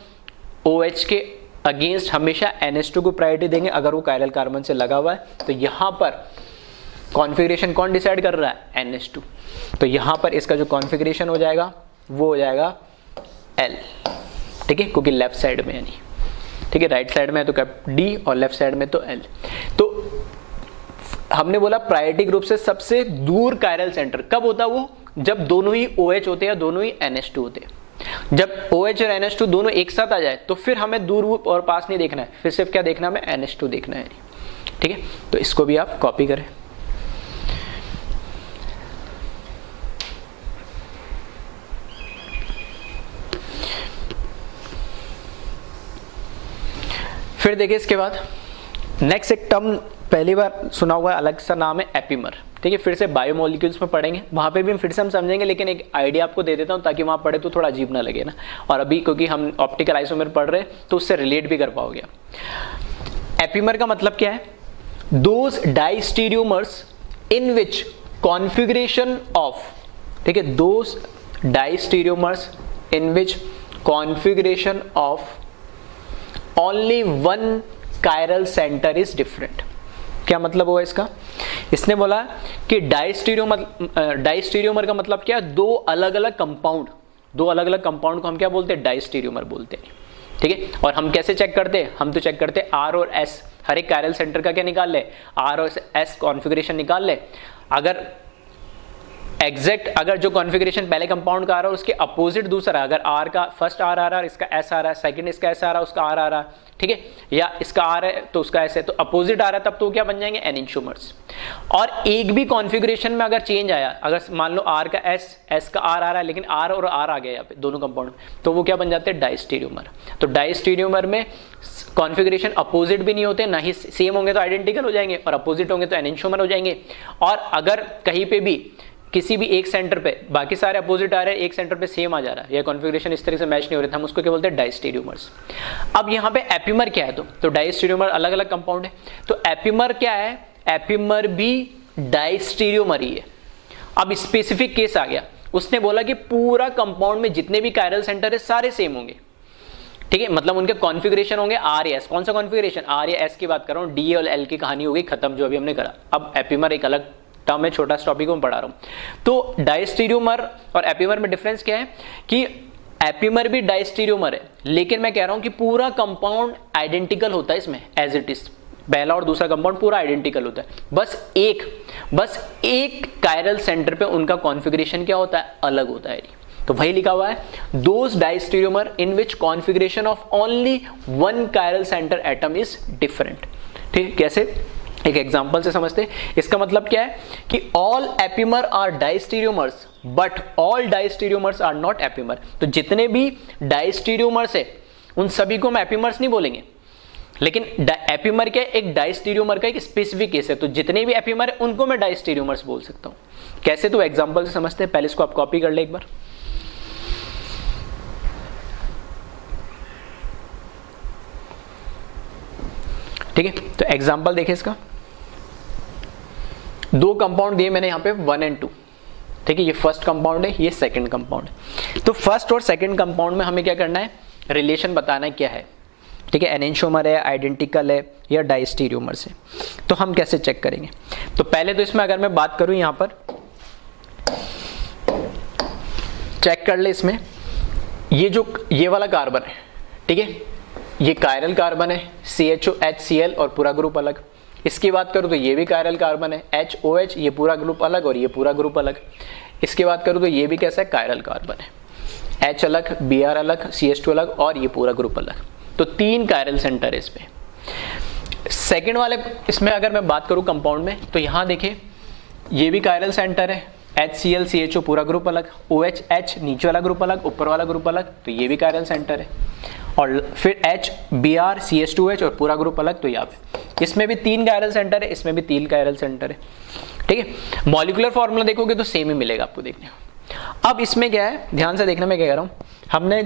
OH के अगेंस्ट हमेशा NH2 को प्रायोरिटी देंगे अगर वो कायरल कार्बन से लगा हुआ है। तो यहाँ पर कॉन्फ़िगरेशन कौन डिसाइड कर रहा है, NH2। तो यहाँ पर इसका जो कॉन्फ़िगरेशन हो जाएगा वो हो जाएगा L, ठीक है, क्योंकि लेफ्ट साइड में यानी। ठीक है, राइट साइड में है तो डी और लेफ्ट साइड में तो एल। तो हमने बोला प्रायोरिटी ग्रुप से सबसे दूर कायरल सेंटर कब होता है वो, जब दोनों ही OH होते हैं या दोनों ही NH2 होते हैं। जब OH और NH2 दोनों एक साथ आ जाए तो फिर हमें दूर और पास नहीं देखना है, फिर सिर्फ क्या देखना है, हमें NH2 देखना है। ठीक है, तो इसको भी आप कॉपी करें। फिर देखिए इसके बाद नेक्स्ट एक टर्म पहली बार सुना हुआ अलग सा नाम है एपिमर। ठीक है, फिर से बायोमोलिक्यूल्स में पढ़ेंगे, वहाँ पे भी फिर से हम समझेंगे, लेकिन एक आइडिया आपको दे देता हूँ ताकि वहाँ पढ़े तो थोड़ा अजीब ना लगे ना। और अभी क्योंकि हम ऑप्टिकल आइसोमर पढ़ रहे हैं तो उससे रिलेट भी कर पाओगे। एपिमर का मतलब क्या है, those diastereomers in which configuration of, ठीक है, those diastereomers in which configuration of only one chiral centre is different. क्या मतलब हुआ इसका, इसने बोला कि डाइस्टीरियोमर का मतलब क्या है, दो अलग अलग कंपाउंड को हम क्या बोलते हैं, डाइस्टीरियोमर बोलते हैं। ठीक है, और हम कैसे चेक करते हैं, हम तो चेक करते हैं R और S, हर एक कायरल सेंटर का क्या निकाल ले, R और S कॉन्फ़िगरेशन निकाल ले। अगर एग्जैक्ट अगर जो कॉन्फ़िगरेशन पहले कंपाउंड का आ रहा है उसके अपोजिट दूसरा, अगर R का फर्स्ट R आ रहा है, इसका S आ रहा है, सेकंड इसका S आ रहा है, उसका R आ रहा है, ठीक है, या इसका R है तो उसका S है, तो अपोजिट आ रहा है तब तो क्या बन जाएंगे, एनिंशोमर्स। और एक भी कॉन्फ़िगरेशन में अगर चेंज आया, अगर मान लो R का S का R आ रहा है, लेकिन R और R आ गया यहाँ पे दोनों कंपाउंड, तो वो क्या बन जाते हैं, डाइस्टीरियोमर। तो डाइस्टीरियोमर में कॉन्फ़िगरेशन अपोजिट भी नहीं होते, ना ही सेम होंगे तो आइडेंटिकल हो जाएंगे, और अपोजिट होंगे तो एनिंशोमर हो जाएंगे। और अगर कहीं पे भी किसी भी एक सेंटर पे बाकी सारे अपोजिट आ रहे हैं, एक सेंटर पे सेम आ जा रहा है, या कॉन्फ़िगरेशन इस तरह से मैच नहीं हो रहे थे, हम उसको क्या बोलते हैं, डाइस्टीरियोमर्स। अब यहाँ पे एपिमर क्या है, तो डाइस्टीरियोमर अलग अलग कंपाउंड है, तो एपिमर क्या है, एपिमर भी डाइस्टीरियोमर ही है। अब स्पेसिफिक केस आ गया, उसने बोला कि पूरा कंपाउंड में जितने भी कायरल सेंटर है सारे सेम होंगे। ठीक है, मतलब उनके कॉन्फ़िगरेशन होंगे R या S। कौन सा कॉन्फ़िगरेशन, R या S की बात कर रहा हूँ, D और L की कहानी हो गई खत्म जो अभी हमने करा। अब एपिमर एक अलग टर्म है, छोटा टॉपिक में पढ़ा रहा हूं। तो डाइस्टीरियोमर और एपिमर में डिफरेंस क्या है कि एपिमर भी डाइस्टीरियोमर है, लेकिन मैं कह रहा हूं कि पूरा कंपाउंड आइडेंटिकल होता है इसमें, एज इट इज पहला और दूसरा कंपाउंड पूरा आइडेंटिकल होता है, बस एक कायरल सेंटर पे उनका कॉन्फ़िगरेशन क्या होता है, अलग होता है। तो वही लिखा हुआ है, those diastereomer in which configuration of only one chiral centre atom is different. ठीक, कैसे, एक एग्जांपल से समझते हैं। इसका मतलब क्या है कि all epimer are diastereomers but all diastereomers are not epimer. तो जितने भी डाइस्टीरियोमर्स है उन सभी को हम एपिमर्स नहीं बोलेंगे, लेकिन एपिमर के एक डाइस्टीरियोमर का एक स्पेसिफिक केस है, तो जितने भी एपिमर है उनको मैं डाइस्टीरियोमर्स बोल सकता हूं। कैसे, तो एग्जांपल से समझते हैं। पहले इसको आप कॉपी कर ले एक बार। ठीक है, तो एग्जांपल देखिए इसका, दो कंपाउंड दिए मैंने यहाँ पे 1 और 2। ठीक है, ये फर्स्ट कंपाउंड है, ये सेकंड कंपाउंड है। तो फर्स्ट और सेकंड कंपाउंड में हमें क्या करना है, रिलेशन बताना है क्या है। ठीक है, एनेंशियोमर है, आइडेंटिकल है, या डाइस्टीरियोमर से। तो हम कैसे चेक करेंगे, तो पहले तो इसमें अगर मैं बात करूं, यहाँ पर चेक कर ले, इसमें ये वाला कार्बन है, ठीक है, ये कायरल कार्बन है, CHO HCl और पूरा ग्रुप अलग। इसकी बात करूं तो ये भी कायरल कार्बन है, HOH, ये पूरा ग्रुप अलग और ये पूरा ग्रुप अलग। इसकी बात करूं तो ये भी कैसा है, कायरल कार्बन है, H अलग, Br अलग, CH2 अलग और ये पूरा ग्रुप अलग। तो 3 कायरल सेंटर है इसमें। सेकेंड वाले इसमें अगर मैं बात करूं कंपाउंड में, तो यहां देखिए ये भी कायरल सेंटर है, HCl CHO पूरा ग्रुप अलग, OH H नीचे वाला ग्रुप अलग, ऊपर वाला ग्रुप अलग, तो ये भी कायरल सेंटर है। और फिर H Br CH2H और पूरा ग्रुप अलग, तो यहाँ पे इसमें भी 3 कायरल सेंटर है, इसमें भी 3 कायरल सेंटर है। ठीक है, मॉलिक्यूलर फॉर्मूला देखोगे तो सेम ही मिलेगा आपको देखने को। अब इसमें क्या है, ध्यान से देखना मैं क्या कह रहा हूँ, हमने,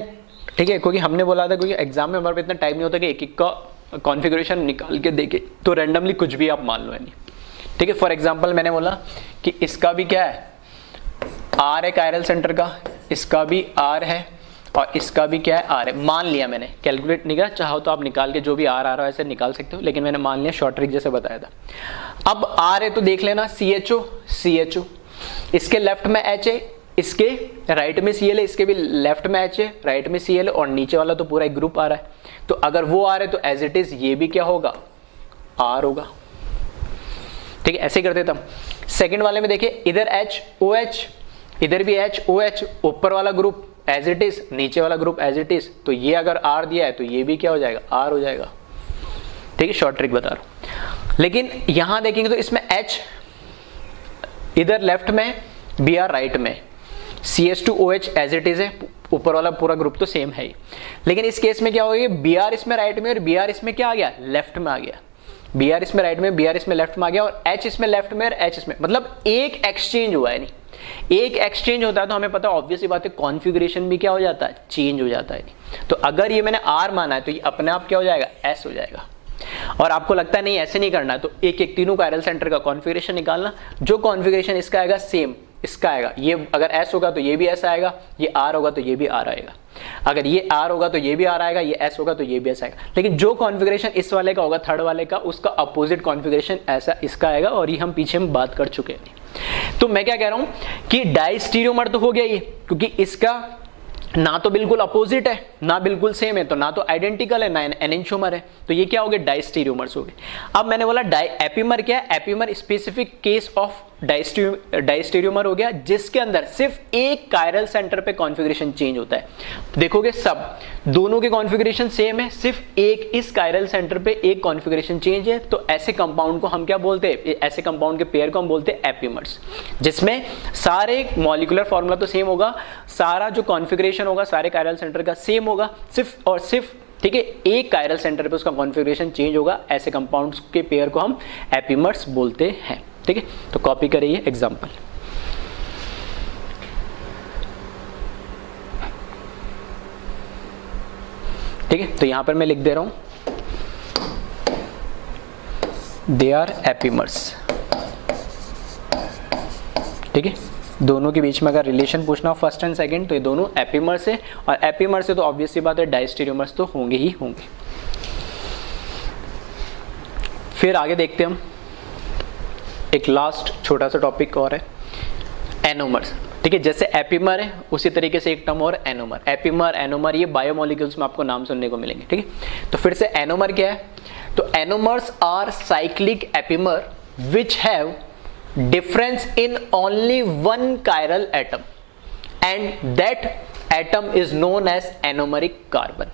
ठीक है, क्योंकि हमने बोला था क्योंकि एग्जाम में हमारे पे इतना टाइम नहीं होता कि एक एक का कॉन्फ़िगरेशन निकाल के देखे, तो रैंडमली कुछ भी आप मान लो यानी। ठीक है, फॉर एग्जाम्पल मैंने बोला कि इसका भी क्या है, R है कायरल सेंटर का, इसका भी R है और इसका भी क्या है, R है। मान लिया मैंने, कैलकुलेट नहीं किया, चाहो तो आप निकाल के जो भी R आ रहा है ऐसे निकाल सकते हो, लेकिन मैंने मान लिया शॉर्ट ट्रिक जैसे बताया था। अब R है तो देख लेना CHO, इसके लेफ्ट में H है, इसके राइट में Cl है, इसके भी लेफ्ट में H है, राइट में Cl है और नीचे वाला तो पूरा एक ग्रुप आ रहा है। तो अगर वो आ रहा है तो एज इट इज ये भी क्या होगा, R होगा। ठीक है, ऐसे कर देता हूं। सेकंड वाले में देखिए, इधर H OH, इधर भी H OH, ऊपर वाला ग्रुप एज इट इज, नीचे वाला ग्रुप एज इट इज, तो ये अगर R दिया है तो ये भी क्या हो जाएगा, R हो जाएगा। ठीक है, शॉर्ट ट्रिक बता रहा हूं। लेकिन यहां देखेंगे तो इसमें H इधर लेफ्ट में, Br राइट में, CH2OH एज इट इज है, ऊपर वाला पूरा ग्रुप तो सेम है ही। लेकिन इस केस में क्या होगा, Br इसमें राइट में और Br इसमें क्या आ गया, लेफ्ट में आ गया। Br इसमें राइट में, Br इसमें लेफ्ट में आ गया और H इसमें लेफ्ट में और H इसमें, मतलब एक एक्सचेंज हुआ है। नहीं, एक एक्सचेंज होता है तो हमें पता है ऑब्वियस सी बात है, कॉन्फ़िगरेशन भी क्या हो जाता है, चेंज हो जाता है। तो अगर ये मैंने R माना है तो ये अपने आप क्या हो जाएगा, S हो जाएगा। और आपको लगता है नहीं ऐसे नहीं करना, तो एक एक तीनों कायरल सेंटर का कॉन्फ़िगरेशन निकालना, जो कॉन्फ़िगरेशन इसका आएगा सेम इसका आएगा। ये अगर S होगा तो ये भी S आएगा, ये R होगा तो ये भी R आएगा, अगर ये R होगा तो ये भी R आएगा, ये S होगा तो ये भी S आएगा। लेकिन जो कॉन्फ़िगरेशन इस वाले का होगा, थर्ड वाले का, उसका अपोजिट कॉन्फ़िगरेशन ऐसा इसका आएगा, और ये हम पीछे में बात कर चुके हैं। तो मैं क्या कह रहा हूं कि डाइस्टीरियोमर तो हो गया ये, क्योंकि इसका ना तो बिल्कुल अपोजिट है ना बिल्कुल सेम है, तो ना तो आइडेंटिकल है ना एनेंटियोमर है, तो ये क्या हो गए, डाइस्टीरियोमर्स हो गए। अब मैंने बोला एपिमर क्या है, एपिमर स्पेसिफिक केस ऑफ डाइस्टीरियोमर हो गया, जिसके अंदर सिर्फ एक कायरल सेंटर पे कॉन्फ़िगरेशन चेंज होता है। देखोगे सब दोनों के कॉन्फ़िगरेशन सेम है, सिर्फ एक इस कायरल सेंटर पे एक कॉन्फ़िगरेशन चेंज है, तो ऐसे कंपाउंड को हम क्या बोलते हैं, ऐसे कंपाउंड के पेयर को हम बोलते हैं एपिमर्स, जिसमें सारे मॉलिक्यूलर फॉर्मूला तो सेम होगा, सारा जो कॉन्फ़िगरेशन होगा सारे कायरल सेंटर का सेम होगा, सिर्फ और सिर्फ ठीक है एक कायरल सेंटर पे उसका कॉन्फ़िगरेशन चेंज होगा। ऐसे कंपाउंड्स के पेयर को हम एपिमर्स बोलते हैं। ठीक है, तो कॉपी करिए एग्जांपल। ठीक है, तो यहां पर मैं लिख दे रहा हूं, दे आर एपिमर्स। ठीक है, दोनों के बीच में अगर रिलेशन पूछना हो फर्स्ट एंड सेकंड, तो ये दोनों एपिमर्स है, और एपिमर्स से तो ऑब्वियस सी बात है डाइस्टीरियोमर्स तो होंगे ही होंगे। फिर आगे देखते हैं हम, एक लास्ट छोटा सा टॉपिक और है, एनोमर्स। ठीक है, जैसे एपिमर है उसी तरीके से एक टर्म और एनोमर। एपिमर एनोमर ये बायोमोलिक्यूल्स में आपको नाम सुनने को मिलेंगे। ठीक है, तो फिर से एनोमर क्या है, तो anomers are cyclic epimer which have difference in only one chiral atom and that atom is known as anomeric carbon।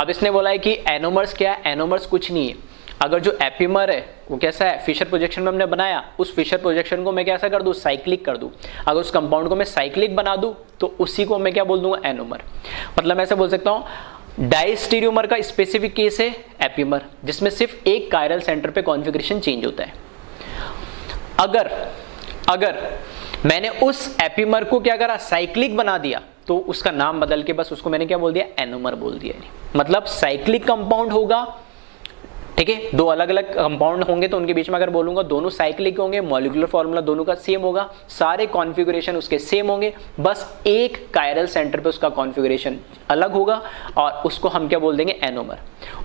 अब इसने बोला है कि एनोमर्स क्या है, एनोमर्स कुछ नहीं है, अगर जो एपिमर है वो कैसा है, फिशर प्रोजेक्शन में हमने बनाया, उस फिशर प्रोजेक्शन को मैं कैसा कर दूं, साइक्लिक कर दूं। अगर उस कंपाउंड को मैं साइक्लिक बना दूं तो उसी को मैं क्या बोल दूंगा, एनोमर। मतलब मैं ऐसे बोल सकता हूं डाइस्टीरियोमर का स्पेसिफिक केस है एपिमर, जिसमें सिर्फ एक कायरल सेंटर पे कॉन्फ़िगरेशन चेंज होता है। अगर मैंने उस एपिमर को क्या करा, साइक्लिक बना दिया, तो उसका नाम बदल के बस उसको मैंने क्या बोल दिया, एनोमर बोल दिया। मतलब साइक्लिक कंपाउंड होगा, ठीक है, दो अलग अलग कंपाउंड होंगे तो उनके बीच में अगर बोलूंगा दोनों साइक्लिक होंगे, मॉलिक्यूलर फॉर्मूला दोनों का सेम होगा, सारे कॉन्फ़िगरेशन उसके सेम होंगे, बस एक कायरल सेंटर पे उसका कॉन्फ़िगरेशन अलग होगा, और उसको हम क्या बोल देंगे, एनोमर।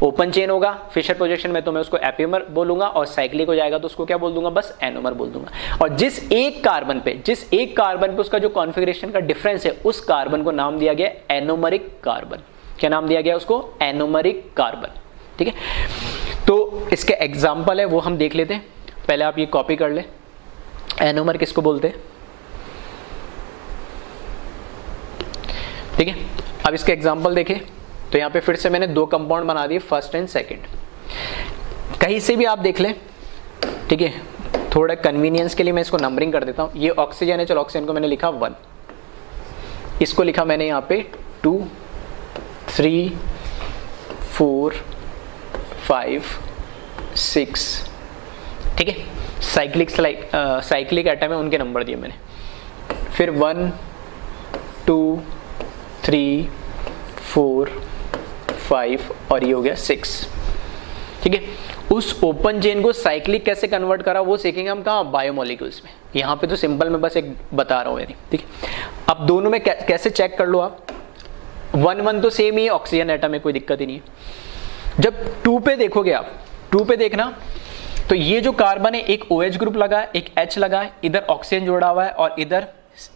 ओपन चेन होगा फिशर प्रोजेक्शन में तो मैं उसको एपिमर बोलूंगा, और साइक्लिक हो जाएगा तो उसको क्या बोल दूंगा, बस एनोमर बोल दूंगा। और जिस एक कार्बन पे उसका जो कॉन्फ़िगरेशन का डिफरेंस है, उस कार्बन को नाम दिया गया एनोमरिक कार्बन। क्या नाम दिया गया उसको, एनोमरिक कार्बन। ठीक है, तो इसके एग्जाम्पल है वो हम देख लेते हैं, पहले आप ये कॉपी कर ले। एनोमर किसको बोलते हैं, ठीक है। अब इसके एग्जाम्पल देखें तो यहाँ पे फिर से मैंने दो कंपाउंड बना दिए, फर्स्ट एंड सेकंड। कहीं से भी आप देख लें, ठीक है, थोड़ा कन्वीनियंस के लिए मैं इसको नंबरिंग कर देता हूँ। ये ऑक्सीजन है, चलो ऑक्सीजन को मैंने लिखा 1, इसको लिखा मैंने यहाँ पे 2, 3, 4, 5, 6, ठीक है। साइक्लिक एटम है, उनके नंबर दिए मैंने। फिर 1, 2, 3, 4, 5 और ये हो गया 6, ठीक है। उस ओपन चेन को साइक्लिक कैसे कन्वर्ट करा वो सीखेंगे हम कहाँ, बायोमोलिक्यूल्स में। यहाँ पे तो सिंपल में बस एक बता रहा हूँ यानी, ठीक है। अब दोनों में कैसे चेक कर लो आप, 1 तो सेम ही है, ऑक्सीजन एटम है, कोई दिक्कत ही नहीं है। जब 2 पे देखोगे आप, 2 पे देखना तो ये जो कार्बन है एक OH ग्रुप लगा है, एक H लगा है, इधर ऑक्सीजन जोड़ा हुआ है और इधर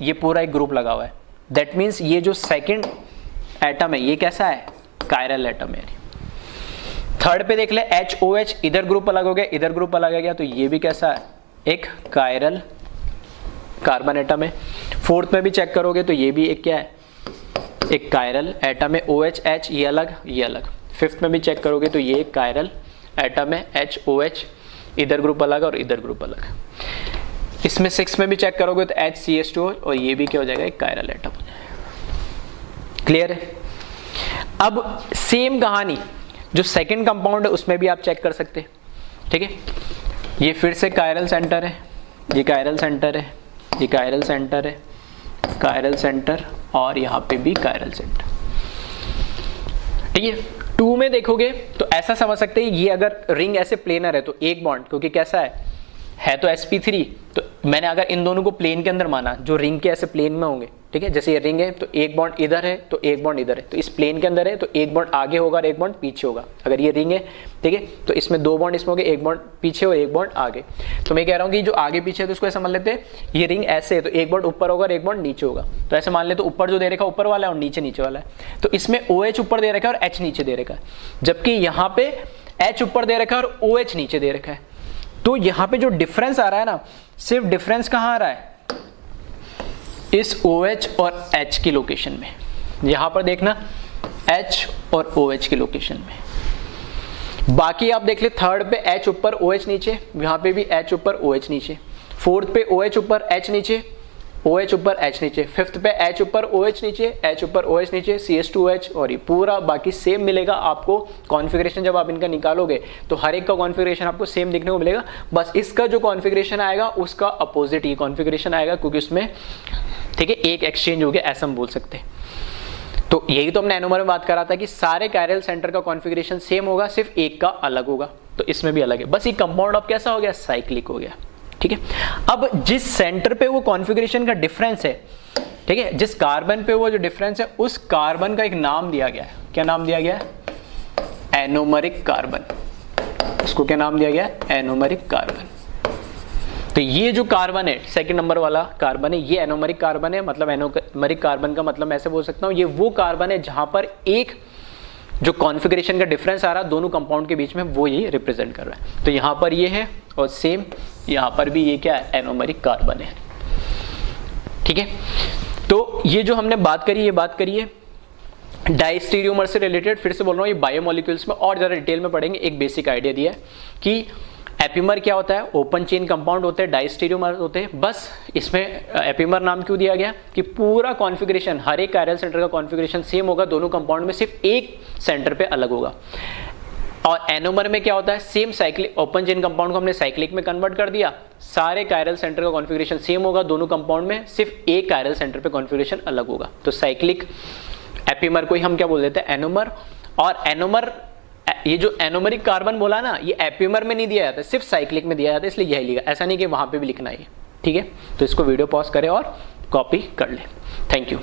ये पूरा एक ग्रुप लगा हुआ है, दैट मीन्स ये जो सेकंड एटम है ये कैसा है, कायरल एटम है। थर्ड पे देख ले HOH, इधर ग्रुप अलग हो गया, इधर ग्रुप अलग हो गया, तो ये भी कैसा है, एक कायरल कार्बन एटम है। फोर्थ में भी चेक करोगे तो ये भी एक क्या है, एक कायरल एटम है, OH H, ये अलग ये अलग। फिफ्थ में भी चेक करोगे तो ये एक कायरल एटम है, HOH, इधर ग्रुप अलग और इधर ग्रुप अलग। इसमें सिक्स में भी चेक करोगे तो HCH2 और ये भी क्या हो जाएगा, एक कायरल एटम। क्लियर है। अब सेम कहानी जो सेकंड कंपाउंड है उसमें भी आप चेक कर सकते हैं, ठीक है। ये फिर से कायरल सेंटर है, ये कायरल सेंटर है, ये कायरल सेंटर है, कायरल सेंटर और यहाँ पे भी कायरल सेंटर, ठीक है। 2 में देखोगे तो ऐसा समझ सकते हैं, ये अगर रिंग ऐसे प्लेनर है तो एक बॉन्ड, क्योंकि कैसा है तो sp3, तो मैंने अगर इन दोनों को प्लेन के अंदर माना, जो रिंग के ऐसे प्लेन में होंगे, ठीक है। जैसे ये रिंग है तो एक बॉन्ड इधर है तो एक बॉन्ड इधर है, तो इस प्लेन के अंदर है तो एक बॉन्ड आगे होगा और एक बॉन्ड पीछे होगा। अगर ये रिंग है, ठीक है, तो इसमें 2 बॉन्ड इसमें हो गए, एक बॉन्ड पीछे और एक बॉन्ड आगे। तो मैं कह रहा हूँ कि जो आगे पीछे है तो उसको ऐसा मान लेते हैं, ये रिंग ऐसे है तो एक बॉन्ड ऊपर होगा और एक बॉन्ड नीचे होगा, तो ऐसे मान ले तो ऊपर जो दे रखा है ऊपर वाला है और नीचे नीचे वाला है। तो इसमें OH ऊपर दे रखा है और H नीचे दे रखा है, जबकि यहाँ पे H ऊपर दे रखा है और OH नीचे दे रखा है। तो यहाँ पे जो डिफरेंस आ रहा है ना, सिर्फ डिफरेंस कहाँ आ रहा है, इस OH और H की लोकेशन में। यहां पर देखना H और OH की लोकेशन में। बाकी आप देख ले, थर्ड पे H ऊपर OH नीचे, यहां पे भी H ऊपर OH नीचे। फोर्थ पे OH ऊपर H नीचे, OH ऊपर H नीचे। फिफ्थ पे H ऊपर OH नीचे, H ऊपर OH नीचे, CH2H, और ये पूरा बाकी सेम मिलेगा आपको। कॉन्फ़िगरेशन जब आप इनका निकालोगे तो हर एक का कॉन्फ़िगरेशन आपको सेम देखने को मिलेगा, बस इसका जो कॉन्फ़िगरेशन आएगा उसका अपोजिट ही कॉन्फ़िगरेशन आएगा, क्योंकि उसमें, ठीक है, एक एक्सचेंज हो गया, ऐसा हम बोल सकते हैं। तो यही तो हमने एनोमर में बात करा था कि सारे कायरल सेंटर का कॉन्फ़िगरेशन सेम होगा, सिर्फ एक का अलग होगा, तो इसमें भी अलग है। बस ये कंपाउंड अब कैसा हो गया, साइक्लिक हो गया, ठीक है। अब जिस सेंटर पे वो कॉन्फ़िगरेशन का डिफरेंस है, ठीक है, जिस कार्बन पे वो जो डिफरेंस है, उस कार्बन का एक नाम दिया गया है। क्या नाम दिया गया है, एनोमरिक कार्बन। इसको क्या नाम दिया गया है, एनोमरिक कार्बन। तो ये जो कार्बन है, सेकंड नंबर वाला कार्बन है, ये एनोमरिक कार्बन है। मतलब एनोमरिक कार्बन का मतलब मैं ऐसे बोल सकता हूँ, ये वो कार्बन है जहां पर एक जो कॉन्फ़िगरेशन का डिफरेंस आ रहा है दोनों कंपाउंड के बीच में, वो ये रिप्रेजेंट कर रहा है। तो यहाँ पर ये है और सेम यहाँ पर भी ये क्या है, एनोमरिक कार्बन है, ठीक है। तो ये जो हमने बात करी, ये बात करी है डाइस्टीरियोमर से रिलेटेड। फिर से बोल रहा हूँ, ये बायोमोलिक्यूल्स में और ज़्यादा डिटेल में पढ़ेंगे। एक बेसिक आइडिया दिया है कि एपिमर क्या होता है, ओपन चेन कंपाउंड होते हैं, डाइस्टीरियोमर होते हैं। बस इसमें एपिमर नाम क्यों दिया गया कि पूरा कॉन्फ़िगरेशन, हर एक कायरल सेंटर का कॉन्फ़िगरेशन सेम होगा, दोनों कंपाउंड में सिर्फ एक सेंटर पे अलग होगा। और एनोमर में क्या होता है, same cyclic, open chain compound को हमने साइक्लिक में कन्वर्ट कर दिया, सारे कायरल सेंटर का कॉन्फ़िगरेशन सेम होगा, दोनों कंपाउंड में सिर्फ एक कायरल सेंटर पे कॉन्फ़िगरेशन अलग होगा। तो साइक्लिक एपिमर को ही हम क्या बोल देते हैं, एनोमर। और एनोमर, ये जो एनोमरिक कार्बन बोला ना, ये एपिमर में नहीं दिया जाता, सिर्फ साइक्लिक में दिया जाता है, इसलिए यही लिखा। ऐसा नहीं कि वहां पे भी लिखना है, ठीक है। तो इसको वीडियो पॉज करें और कॉपी कर ले। Thank you.